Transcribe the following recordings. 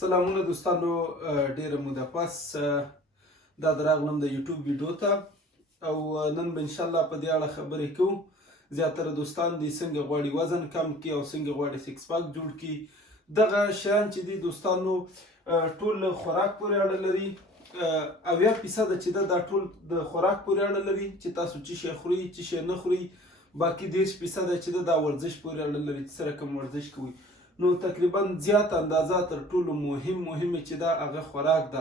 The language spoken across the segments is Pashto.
سلامونه دوستانو، ډیره موده پس دا راغلم د یوټیوب ویډیو ته او نن به انشاءالله په دې اړه خبرې کوو. زیاتره دوستان دي څنګه غواړي وزن کم کړي او څنګه غواړي سکس پاک جوړ کړي. دغه شیان چې دي دوستانو ټول خوراک پورې اړه لري. 80% چې دا ټول د خوراک پورې اړه لري چې تاسو څه شی خورئ څه شی نه خورئ. باقي 10% چې دا ورزش پورې اړه لري چې سره کوم ورزش کوئ. نو تقریبا زیات اندازه تر ټولو مهمه چې دا هغه خوراک ده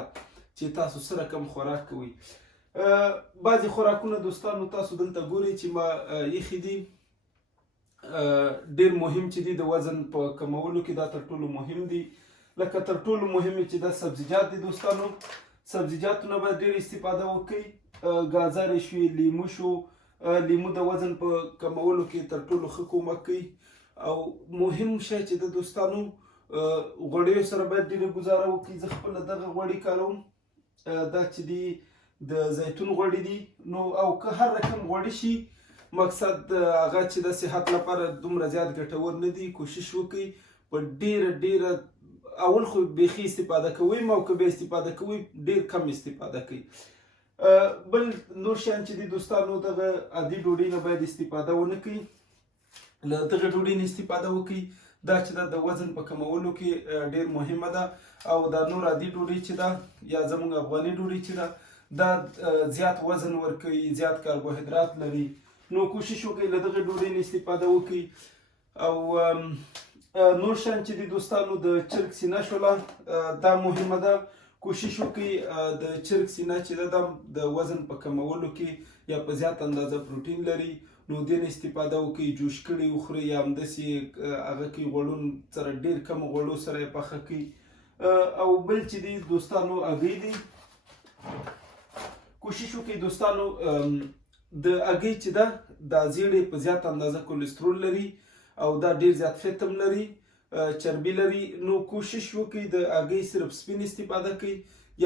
چې تاسو سره کوم خوراک کوئ. بعضې خوراکونه دوستانو تاسو دلته ګورئ چې ما ایښي دي. ډېر مهم چې دي د وزن په کمولو کې دا تر ټولو مهم دي. لکه تر ټولو مهم چې دا سبزیجات دي دوستانو. سبزیجاتو نه باید ډېر استفاده وکړئ. ګازرې شوې، لیمو شو. لیمو د وزن په کمولو کې تر ټولو ښه کومک کوي. او مهم شی چې د دوستانو غوړیو سره باید ډېره ګزاره وکړي. زه خپله دغه غوړي کاروم. دا چې دي د زیتون غوړي دي. نو او که هر رقم غوړي شي، مقصد هغه چې د صحت لپاره دومره زیات ګټور نه دي. کوشش وکړئ په ډېره اول خو بیخي استفاده کوئ، او که بیا استفاده کوئ ډېر کم استفاده کوئ. بل نور شیان چې دي دوستانو دغه عادي ډوډۍ نه باید استفاده ونه کړئ. له دغه ډوډۍ نه استفاده وکړئ. دا چې د وزن په کمولو کې ډېر مهمه ده. او دا نور عادي ډوډۍ چې ده یا زموږ افغاني ډوډۍ چې ده دا زیات وزن ورکوي، زیات کاربوهایدرات لري. نو کوشش وکړئ له دغه ډوډۍ نه استفاده وکړئ. او نور شیان چې دي دوستانو د چرګ سینه شوله، دا مهمه ده. کوشش وکړئ د چرګ سینه چې ده د وزن په کمولو کې یا په زیات اندازه پروټین لري. نو دې نه استفاده وکړئ. جوش کړي وخورئ یا همداسې هغه کې غوړون سره ډېر کم غوړو سره یې پخه کړئ. او بل چې دي دوستانو هګۍ دي. کوشش وکړئ دوستانو د هګۍ چې ده دا زیړې په زیات اندازه کولېسترول لري او دا ډېر زیات فیټ هم لري، چربي لري. نو کوشش وکړئ د هګۍ صرف سپین استفاده کړئ.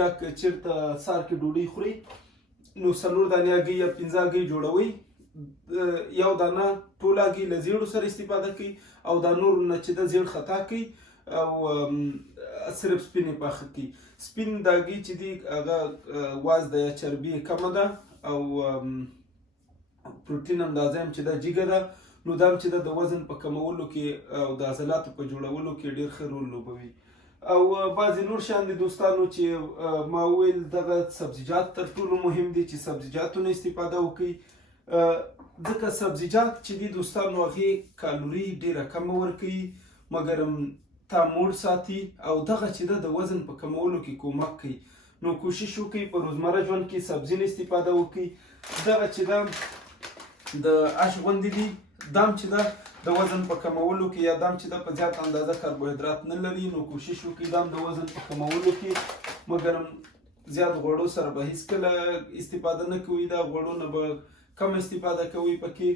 یا که چېرته سهار کې ډوډۍ خورئ نو 4 دانې هګۍ یا 5 هګۍ جوړوئ. یو دانه ټول هګۍ له زیړو سره استفاده کوي او دا نور نه چې د زیړ خطا کوي او صرف سپین یې پاخه کوي. سپین د هګۍ چې دي هغه وازده یا چربي یې کمه ده او پروټین اندازه هم چې ده جګه ده. نو دا هم چې د وزن په کمولو کې او د عضلاتو په جوړولو کې ډېر ښه رول لوبوي. او بعضې نور شیان دي دوستانو چې ما وویل دغه سبزیجات تر ټولو مهم دي چې سبزیجاتو نه استفاده وکړئ. ځکه سبزیجات چې دي دوستانو هغې کالوري ډېره کمه ورکوي مګر تا موړ ساتي او دغه چې ده د وزن په کمولو کې کومک کوي. نو کوشش وکړئ په روزمره ژوند کې سبزي نه استفاده وکړئ. دغه چې ده د اش غوندې دي، دا هم چې ده د وزن په کمولو کې یا دا هم چې ده په زیات اندازه کاربوهایدرات نه لري. نو کوشش وکړئ دا هم د وزن په کمولو کې مګر زیات غوړو سره به هیڅکله استفاده نه کوئ. دا غوړو نه به کم استفاده کوي پکې.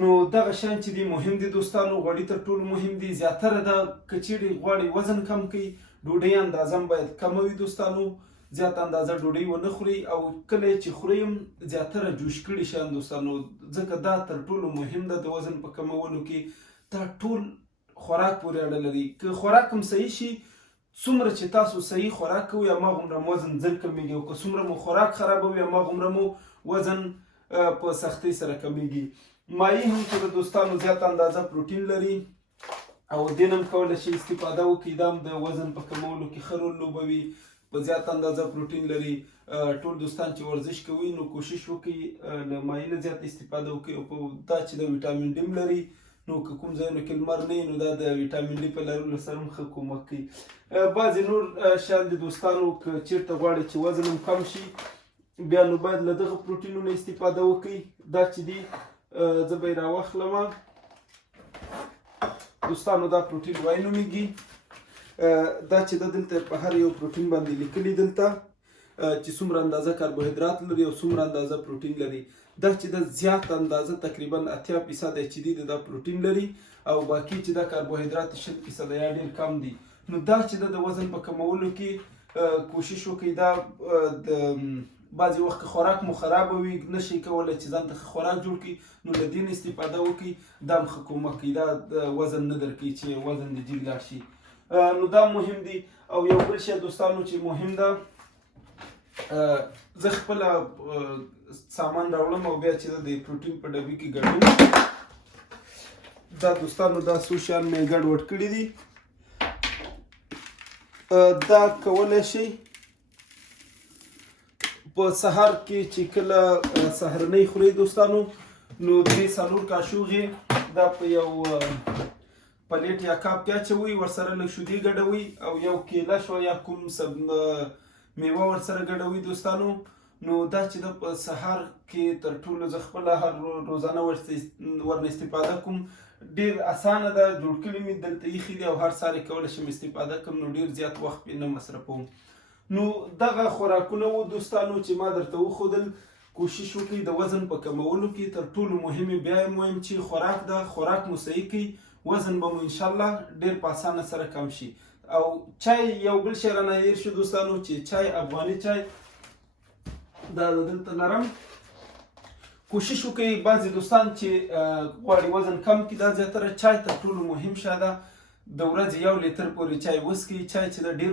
نو دغه شیان چې دي مهم دي دوستانو. غوړي تر ټولو مهم دي. زیاتره د که چیرې غواړئ وزن کم کړئ ډوډۍ اندازه هم باید کمه وي دوستانو. زیات اندازه ډوډۍ ونه خورئ او کله چې خورئ هم زیاتره جوش کړي شیان دوستانو. ځکه دا تر ټولو مهم ده د وزن په کمولو کې. دا ټول خوراک پورې اړه لري. که خوراک هم صحیح شي، څومره چې تاسو صحیح خوراک کوئ هماغومره مو وزن ژر کمیږي. او که څومره مو خوراک خرابوي هماغومره مو وزن په سختۍ سره کمیږي. مایع هم چې د دوستانو زیات اندازه پروټین لري او دې نه هم کولی شي استفاده وکړي. دا هم د وزن په کمولو کې ښه رول لوبوي. په زیات اندازه پروټین لري. ټول دوستان چې ورزش کوي نو کوشش وکړي له مایع نه زیات استفاده وکړي. او په دا چې د ویټامین ډي هم لري. نو که کوم ځایونو کې لمر نه وي نو دا د ویټامین ډي په لرلو سره هم ښه کومک کوي. بعضې نور شیان دي دوستانو. که چېرته غواړئ چې وزن هم کم شي بیا نو باید له دغه پروټینونو استفاده وکړئ. دا چې دي زه به یې راواخلم دوستانو. دا پروټین وای نومیږي. دا چې دلته په هر یو پروټین باندې لیکلي دلته چې څومره اندازه کاربوهایدرات لري او څومره اندازه پروټین لري. دا چې د زیات اندازه تقریبا 80% چې دي دا پروټین لري او باقي چې دا کاربوهایدرات 60% یا ډېر کم دي. نو دا چې د وزن په کمولو کې کوشش وکړئ. دا د بعضې وخت که خوراک مو خرابه وي نشئ کولی چې ځان ته ښه خوراک جوړ کړئ نو له دې نه استفاده وکړئ. دا هم ښه کومک کوي. دا وزن نه درکوي چې وزن دې جګ لاړ شي. نو دا مهم دي. او یو بل شی دوستانو چې مهم ده، زه خپله سامان راوړم او بیا چې د پروټین په ډبي کې ګډوم. دا دوستانو دا څو شیان مې ګډ وډ کړي دي. دا کولی شئ په سهار کې چې کله سهارنۍ خورئ دوستانو، نو 3-4 کاشوغې دا په یو پلیټ یا کاپ کې اچوئ، ورسره لږ شیدې ګډوئ او یو کیله شوه یا کوم میوه ورسره ګډوئ دوستانو. نو دا چې د په سهار کې تر ټولو زه خپله هر روزانه ورنه استفاده کوم. ډېر اسانه ده، جوړ کړي مې دلته ایښي دي او هر سهار یې کولی شم استفاده کړم، نو ډېر زیات وخت پرې نه مصرفوم. نو دغه خوراکونه وو دوستانو چې ما درته وښودل. کوشش وکړئ د وزن په کمولو کې تر ټولو مهم بیا یې مهم چې خوراک ده، خوراک مو صحیح کړئ، وزن به مو انشاءالله ډېر په اسانه سره کم شي. او چای یو بل شی رانه هیر شو دوستانو چې چای، افغاني چای دا دلته لرم. کوشش وکړئ بعضې دوستان چې غواړي وزن کم کړي، دا زیاتره چای تر ټولو مهم شی ده. د ورځې 1 لیټر پورې چای وڅښئ. چای چې د ډېر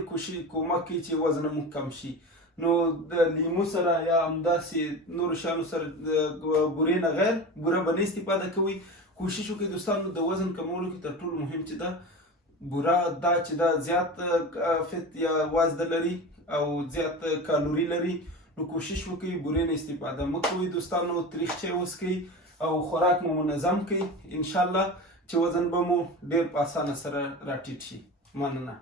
کومک کوي چې وزن مو کم شي. نو د لیمو سره یا همداسې نورو شیانو سره د بورې نه غیر بوره به نه استفاده کوئ. کوشش وکړئ دوستانو د وزن کمولو کې تر ټولو مهم چې ده بوره دا چې دا زیات فت یا وازده لري او زیات کالوري لري. نو کوشش وکړئ بورې نه استفاده مه کوئ دوستانو. تریخ چای وڅښئ او خوراک مو منظم کړئ، انشاءالله چې وزن به مو ډېر په اسانه سره راټیټ شي. مننه.